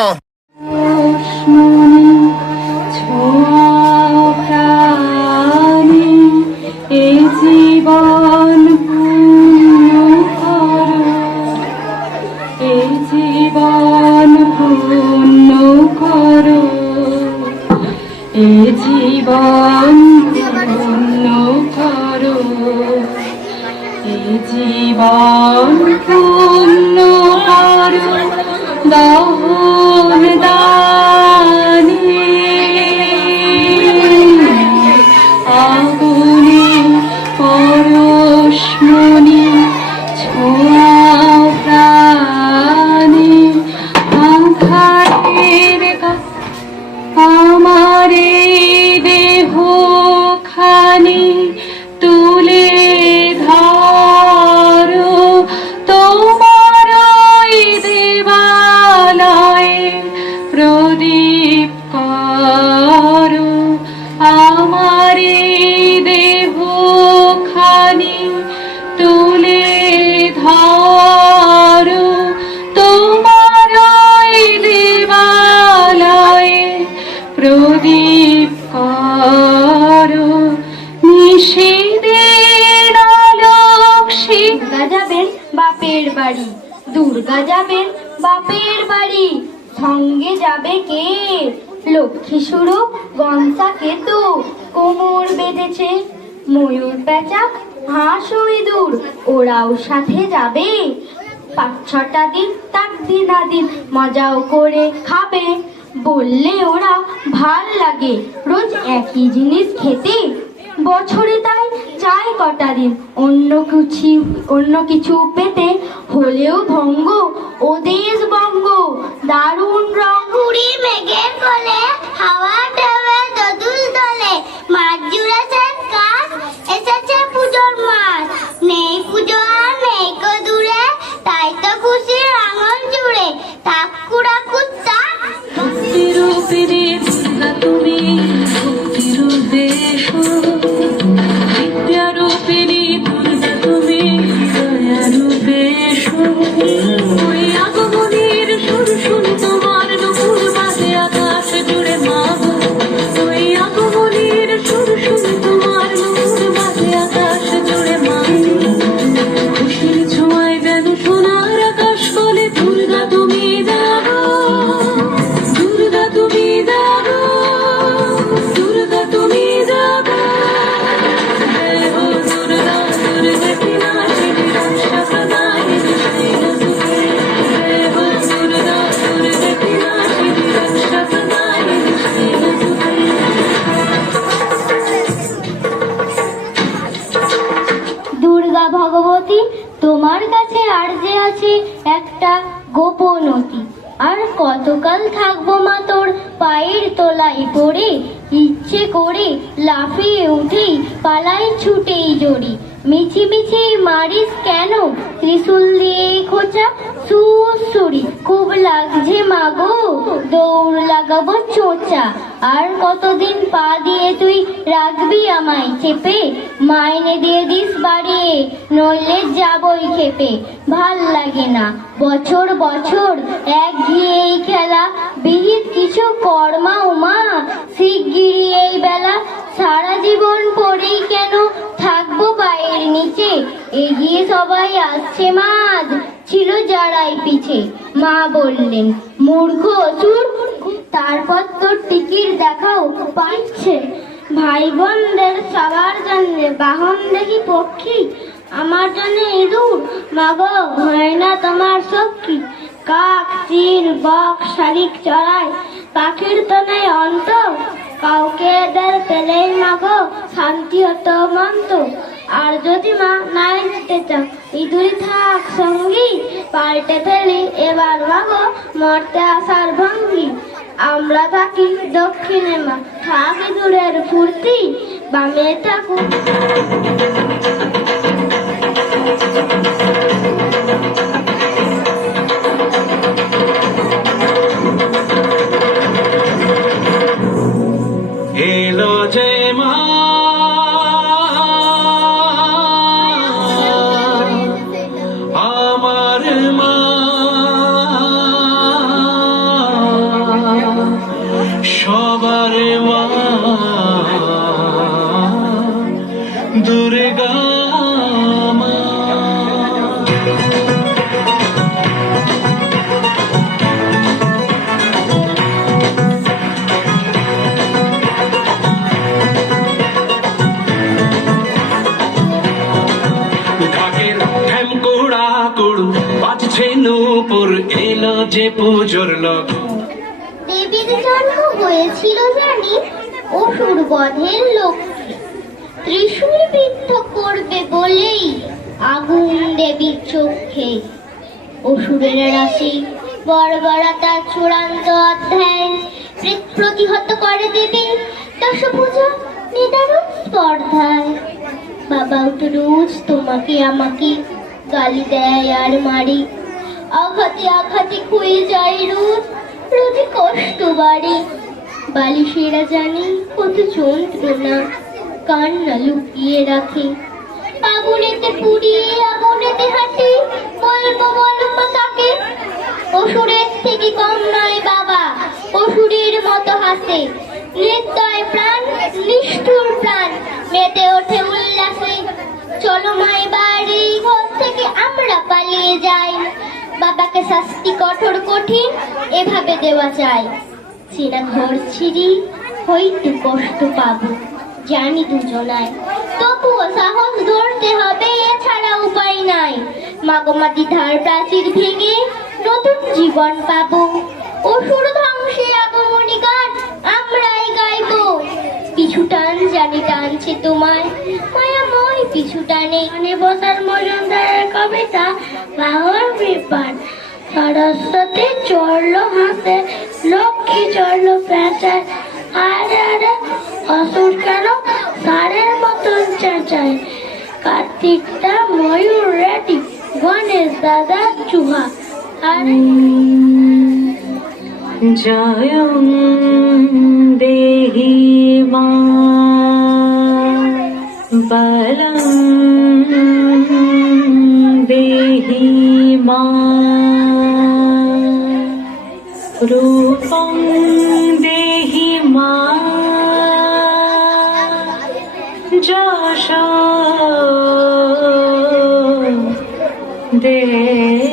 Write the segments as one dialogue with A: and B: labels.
A: Come
B: on. যাবেন বাপের বাড়ি। সঙ্গে যাবে কে? লক্ষ্মী স্বরূপ গনসা কেতু। কোমর বেঁধেছে ময়ূর পেঁচাক হাঁস ও ইঁদুর। ওরাও সাথে যাবে। পাঁচ ছটা দিন তাক দিন দিন মজাও করে খাবে। বললে ওরা ভালো লাগে। রোজ একই জিনিস খেতে। বছরে তাই চায় কটা দিন। অন্য কিছু অন্য কিছু পেতে হলেও ভঙ্গ ও দেশ বঙ্গ দারুণ রং।
C: কুড়ি মেঘের কোলে হাওয়া দেবে দদুল দলে মাছ জুড়েছে কাজ এসেছে পুজোর মাস নেই পুজো আর নেই কো দূরে তাই তো খুশি আঙুল জুড়ে তাকুড়া কুত্তা।
A: তুমি
B: লাফিয়ে উঠেই পালাই ছুটেই জড়ি। মিছি মিছি মারিস কেন? ত্রিশুল দিয়ে খোঁচা, সুসুরি। খুব লাগছে মাগো, দৌড় লাগাবো চোচা। আর কতদিন পা দিয়ে তুই রাখবি আমায় চেপে? মাইনে দিয়ে দিস বাড়িয়ে, নইলে যাবই খেপে। ভালো লাগে না, বছর বছর এক খেলা। বিহিত কিছু কর্মা উমা শিগগিরি এই বেলা সারা জীবন পড়েই কেন থাকব পায়ের নিচে? এগিয়ে সবাই আসছে মাঝ। ছিল যারাই পিছে। মা বললেন, মূর্খ অসুর তারপর তোর টিকির দেখাও পাচ্ছে ভাই বোনদের সবার জন্য বাহন দেখি পক্ষী। আমার জন্য ইঁদুর। মাগো হয় না তোমার সখী কাক, চিল, বক, শালিক চড়ায় পাখির তো নেই অন্ত কাউকে এদের পেলেই মাগো, শান্তি হতো মন্ত আর যদি মা নাই যেতে চাও, ইঁদুরি থাক সঙ্গী, পাল্টে ফেলি, এবার মাগো, মরতে আসার ভঙ্গি। আমরা থাকি দক্ষিণে মা, থাকি দূরের ফুর্তি, বামে থাকুক
D: গা আমার। ঢাকের ঢ্যামকোড়া কুড় বাজছে নূপুর এলো যে পুজোর লোক
C: দেবীর জন্ম হয়েছিল জানি, অসুর বধের লক্ষ্যে বলেই আগুন দেবীর চোখে। অসুরের রাশি বর্বরতা চূড়ান্ত অধ্যায় প্রেত প্রতিহত করে দেবী দশ পূজা নিদারুণ স্পর্ধায়। বাবা তো রোজ, তোমাকে আমাকে গালি দেয় আর মারি। আঘাতে আঘাতে খুয়ে যায় রোজ, রোজে কষ্ট বাড়ে। বালিশেরা জানি কত যন্ত্রণা, কান্না লুকিয়ে রাখে। আগুনেতে পুড়িয়ে আগুনেতে হাঁটে, বলব বলব তাকে, অসুরের থেকে কম নয় বাবা, অসুরের মতো হাসে। নির্দয় প্রাণ, নিষ্ঠুর প্রাণ, মেতে ওঠে উল্লাসে। চলো মাই বাড়ি, ঘর থেকে আমরা পালিয়ে যাই। বাবাকে শাস্তি কঠোর কঠিন, এভাবে দেওয়া চাই চেনা ঘর ছিড়ি হয়তো কষ্ট পাবো। জানি দুজনায় তবুও সাহস ধরতে হবে, এছাড়া উপায় নাই। মাগমাটি ধার প্রাচীর ভেঙে নতুন জীবন পাবো। অসুর ধ্বংসে আগমনী গান আমরাই গাইবো। পিছু টান, জানি টানছে তোমায়। মায়াময় পিছু টানে মানে বসার মজুমদারের কবিতা বাংলার পেপার সরস্বতী চড়লো হাতে, লক্ষ্মী চড়লো পেঁচায় আরে আরে অসুর কেন? সারের মতন চেঁচায়। কার্তিকটা ময়ূর রেডি গণেশ দাদা, চুহা। আরে।
A: জয়ং দেহি মা বলং দেহি মা। দেহি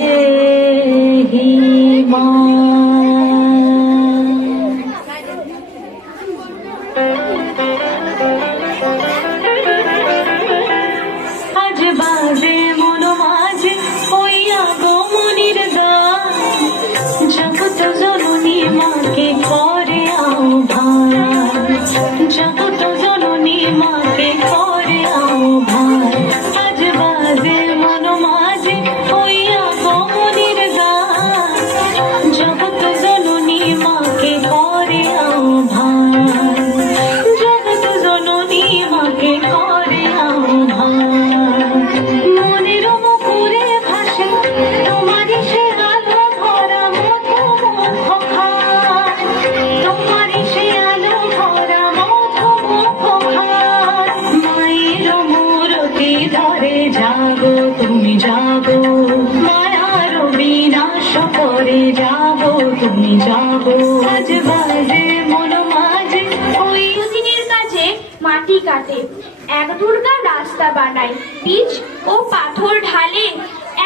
E: মাটি কাটে। এক দুর্গা রাস্তা বানায় পিচ ও পাথর ঢালে।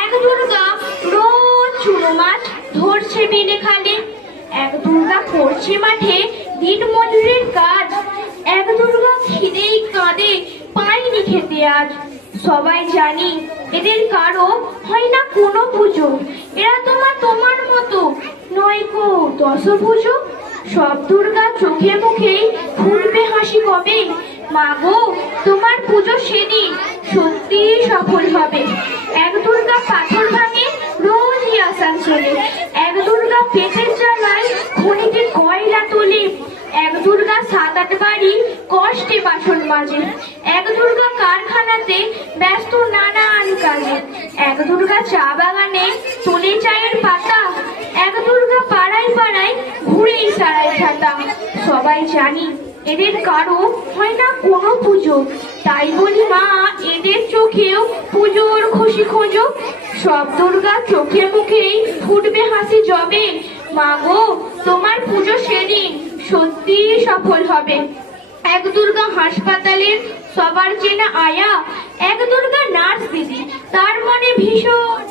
E: এক দুর্গা রোজ চুনো মাছ ধরছে বেনে খালে। এক দুর্গা করছে মাঠে দিন মজুরের কাজ। এক দুর্গা খিদেই কাঁদে পায়নি খেতে আজ। সবাই জানি এদের কারও হয় না কোনো পুজো। এরা তোমার তোমার মতো। নয় কো দশ পুজো? সব দুর্গা চোখে মুখেই ফুটবে হাসি কবে? মাগো তোমার পুজো সেদিন সত্যি সফল হবে। এক দুর্গা পাথর ভাঙে রোজই আসানসোলে সাত কষ্টে বাসন মাজে। এক দুর্গা কারখানাতে ব্যস্ত নানান কাজে। এক দুর্গা চা বাগানে তোলে চায়ের পাতা। এক দুর্গা পাড়ায় পাড়ায় ঘুরেই সারায় ছাতা। সবাই জানি এদের কারও হয় না কোনো পুজো। তাই বলি মা, এদের চোখেও পুজোর খুশি খোঁজো। সব দুর্গা চোখে মুখেই ফুটবে হাসি জবে। মা গো, তোমার পুজো সেদিন সত্যি সফল হবে। এক দুর্গা হাসপাতালের
C: সবার চেনা আয়া, এক দুর্গা নার্স দিদি। তার মনে ভীষণ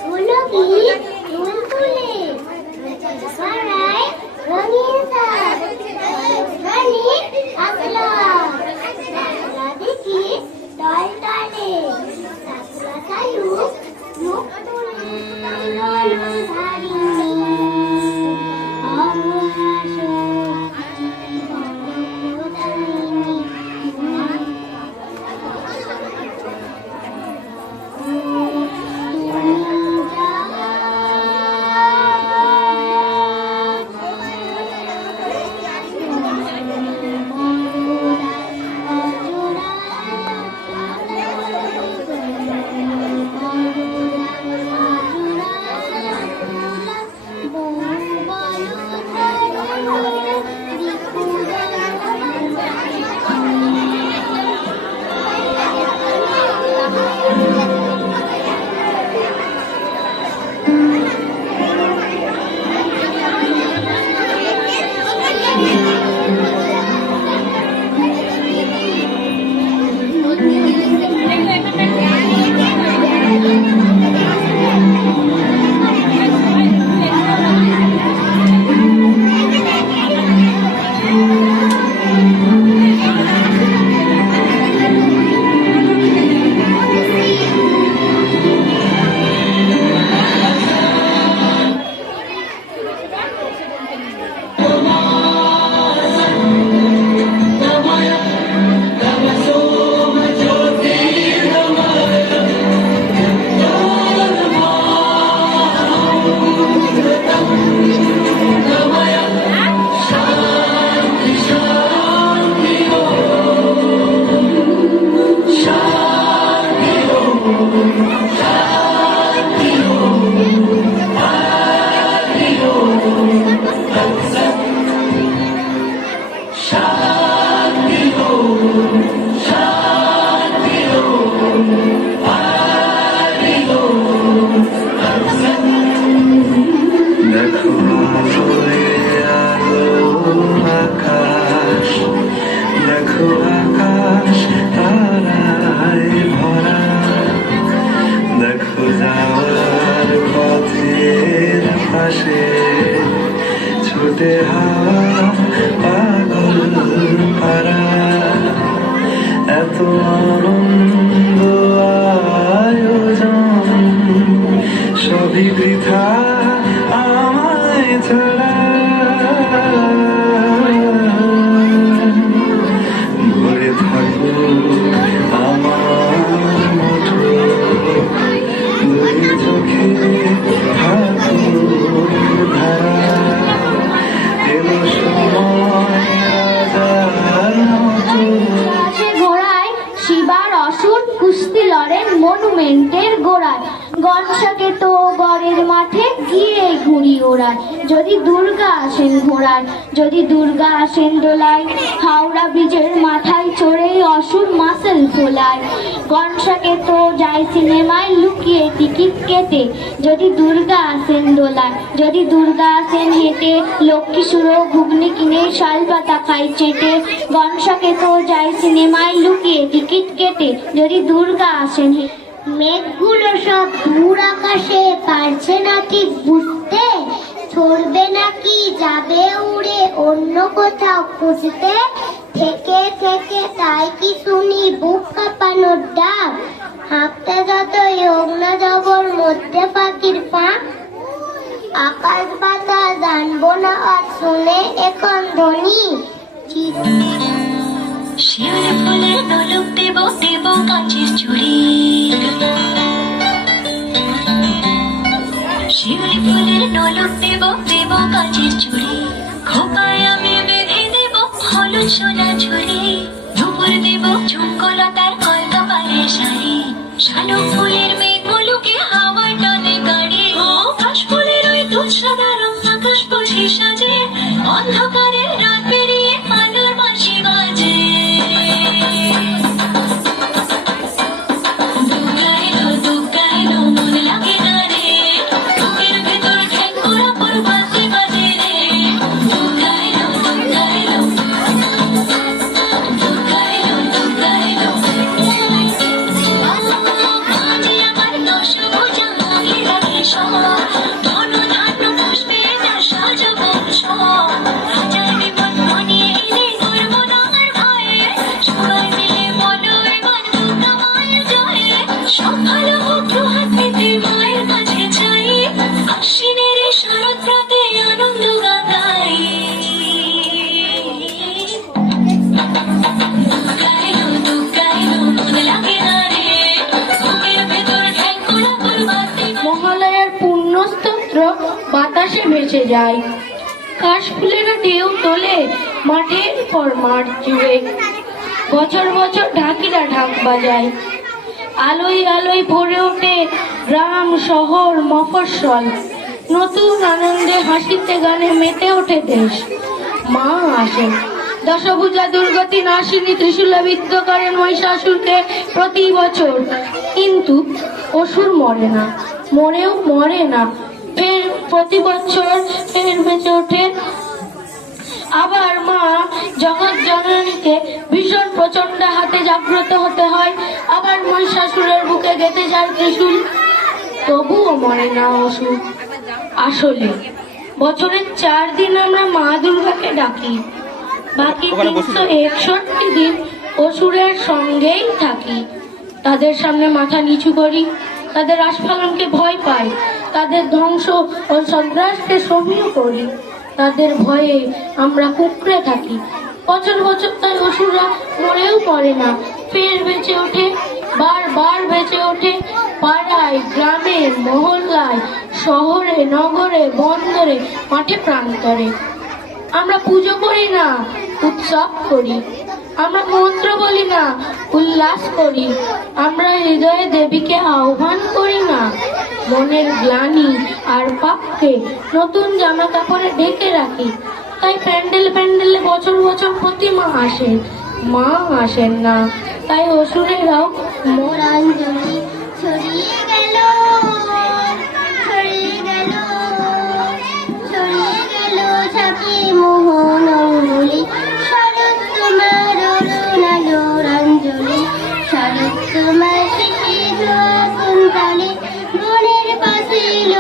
F: এত আনন্দ
G: যদি দুর্গা আসেন দোলায় যদি দুর্গা আসেন হেঁটে, লক্ষ্মী সুরো ঘুগনি কিনে শাল পাতা খাই চেটে গনসাকে তো যায় সিনেমায় লুকিয়ে টিকিট কেটে, যদি দুর্গা আসেন
H: মেঘগুলো সব দূর আকাশে পারছে না ঠিক বুঝতে, ছড়বে নাকি যাবে উড়ে অন্য কোথাও খুঁজতে, থেকে থেকে তাই কি শুনি বুক কাঁপানোর ডাক হাঁকতে যতই হোক না জবর মধ্যে পাখির ফাঁক। আকাশ বাতাস জানব না আর শুনে এখন ধ্বনি
I: ফুলের নলুক দেব দেব কাঁচের চুড়ি। ফুলের চুড়ি। খোপায় আমি বেঁধে দেব হলুদ সোনা ঝুড়ি।
J: মাঠের পর মাঠ জুড়ে বছর বছর ঢাকিরা ঢাক বাজায়। আলোয় আলোয় ভরে ওঠে গ্রাম, শহর, মফস্বল। নতুন আনন্দে হাসিতে গানে মেতে ওঠে দেশ। মা আসেন দশভূজা দুর্গতি নাসিনী ত্রিশূলে বিদ্ধ করেন মহিষাসুরকে প্রতি বছর। কিন্তু অসুর মরে না, মরেও মরে না। ফের প্রতি বছর ফের বেঁচে ওঠে আবার মা জগৎ জননীকে ভীষণ প্রচণ্ড হাতে জাগ্রত হতে হয়। আবার মহিষাসুরের বুকে গেঁথে যায় ত্রিশূল। তবুও মরে না অসুর আসলে বছরের চার দিন আমরা মা দুর্গাকে ডাকি। বাকি তিনশো একষট্টি দিন অসুরের সঙ্গেই থাকি। তাদের সামনে মাথা নিচু করি। তাদের আস্ফালনকে ভয় পাই। তাদের ধ্বংস ও সন্ত্রাসকে সমীহ করি। তাদের ভয়ে আমরা কুকড়ে থাকি। বছর বছর তাই অসুররা মরেও পড়ে না। ফের বেঁচে ওঠে, বারবার বেঁচে ওঠে পাড়ায়, গ্রামে, মহল্লায়, শহরে, নগরে, বন্দরে, মাঠে প্রান্তরে। আমরা পুজো করি না, উৎসব করি। আমরা মন্ত্র বলি না, উল্লাস করি। আমরা হৃদয়ে দেবীকে আহ্বান করি। মনের গ্লানি আর পাপকে নতুন জামা কাপড়ে ঢেকে রাখি। তাই প্যান্ডেল প্যান্ডেলে বছর বছর প্রতিমা আসে, মা আসেন না। তাই অসুরেরাও
C: মরাল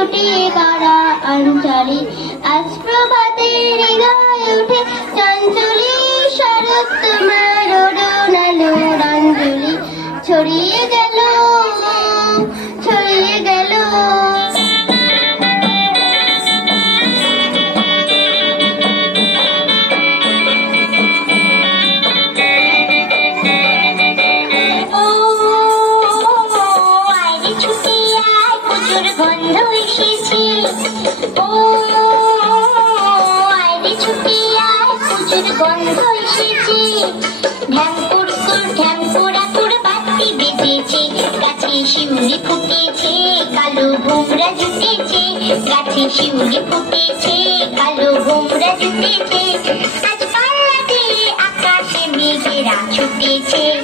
C: লুটিয়ে কারা অঞ্চলে আজ প্রভাতে হৃদয় উঠে চঞ্চলি শরৎ তোমার অরুণালো রঞ্জলি ছড়িয়ে গাছে শিউলি ফুটেছে কালো মেঘেরা ছুটেছে।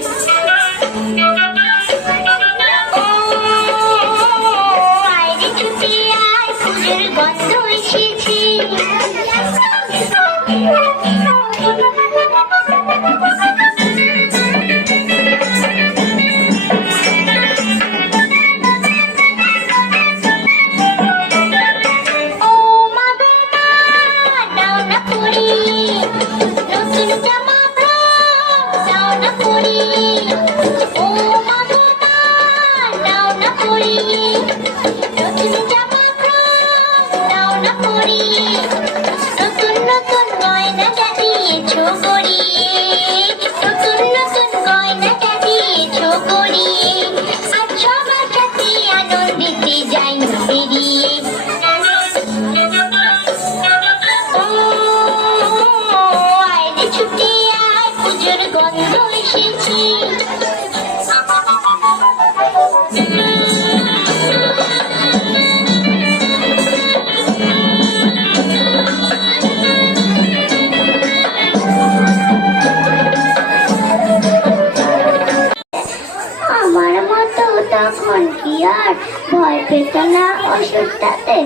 C: ওষুধটাতে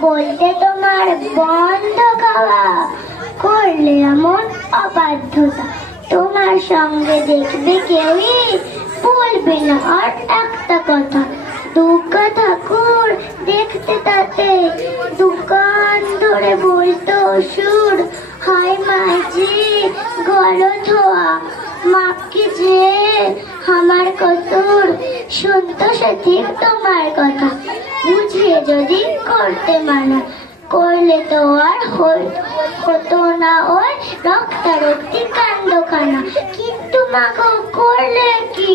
C: বলতে তোমার বন্ধ খাওয়া, করলে এমন অবাধ্যতা। তোমার সঙ্গে দেখবে কেউই বলবে না আর একটা কথা দুর্গা ঠাকুর দেখতে তাতে। দোকান ধরে বলতো, সুর, হায় মাঝি গড় ধোয়া মাপকে যে আমার কতুর শুনতো সে ঠিক তোমার কথা। বুঝিয়ে যদি করতে মানা। করলে তো আর হতো না ওই রক্তারক্তি কাণ্ডখানা। কিন্তু মাগো করলে কি?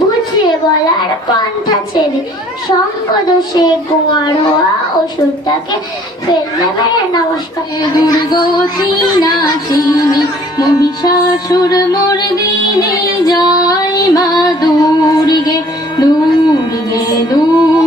C: বুঝিয়ে বলার পন্থা ছেড়ে সঙ্গদোষে কুমার হওয়া ওষুধটাকে ফেললে মেরে নমস্কার।
K: দুর্গতি নাশিনী মহিষাসুর মর্দিনী জয় মা দুর্গে দুর্গে দুর্গে।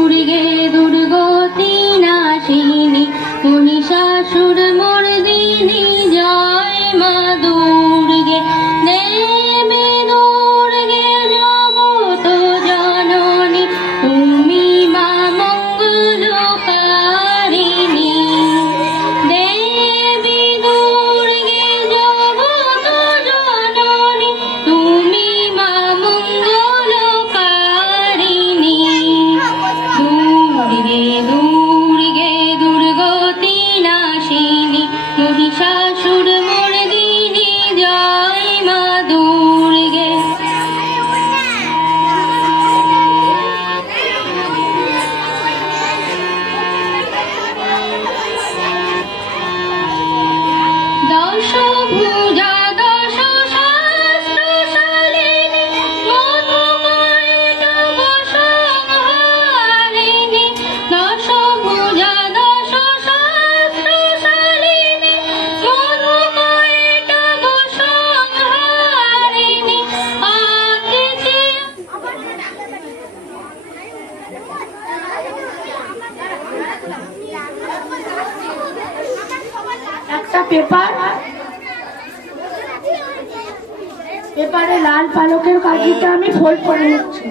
J: পেপারে লাল পালকের কাঠিটা আমি ফোল্ড করে নিচ্ছি।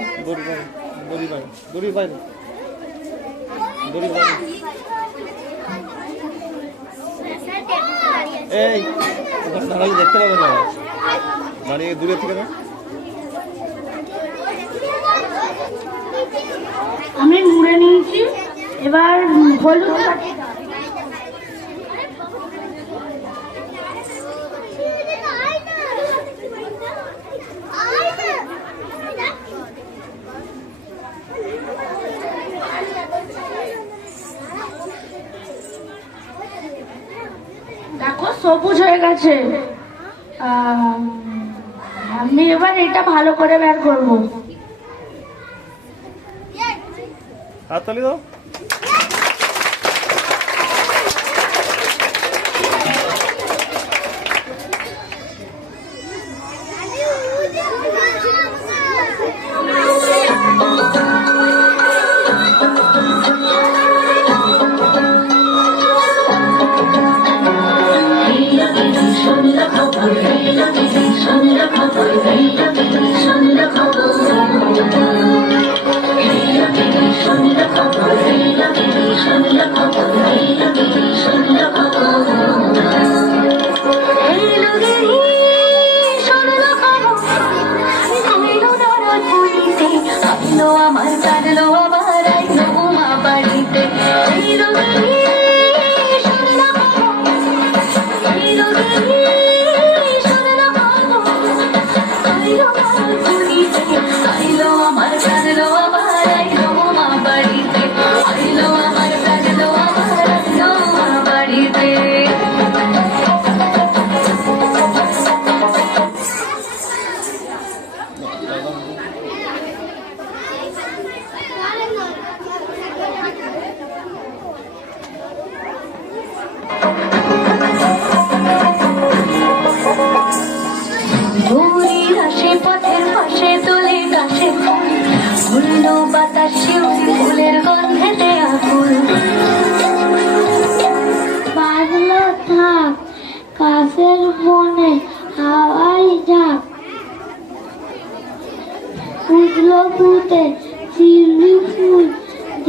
I: এই ওখানে দাঁড়ালে দেখতে পাবে না? দাঁড়িয়ে দূরে থেকে না?
J: আমি মুড়ে নিয়েছি এবার হলুদ কাঠি দাও। দেখো সবুজ হয়ে গেছে। আমি এবার এটা ভালো করে বের করব।
I: হাততালি দাও।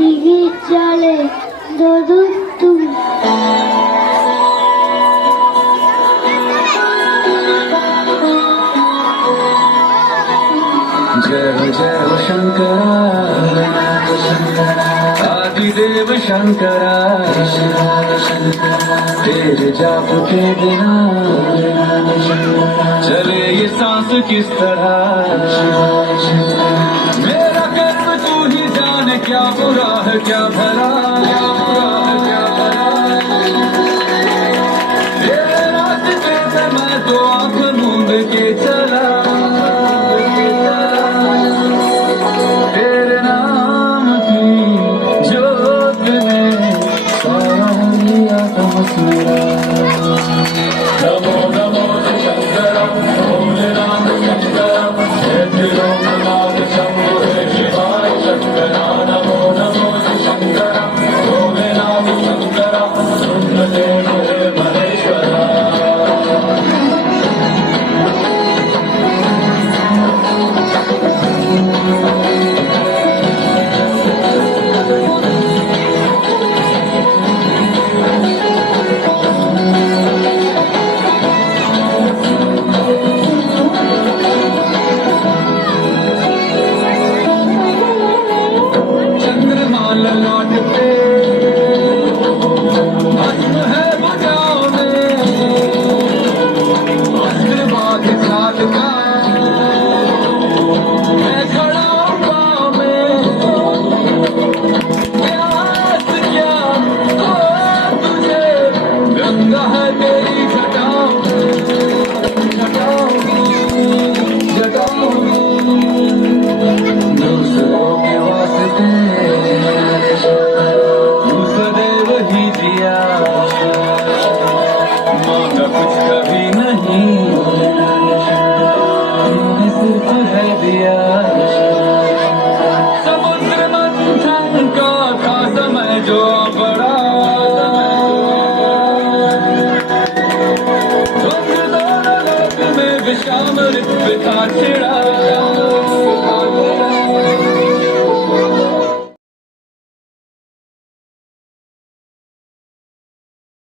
K: দিঘির জলে দদুর তুল
I: जय जय शंकरा आदिदेव शंकरा तेरे जाप के बिना चले ये सांस किस तरह क्या बुरा है क्या भला मैं तो आप के
D: चल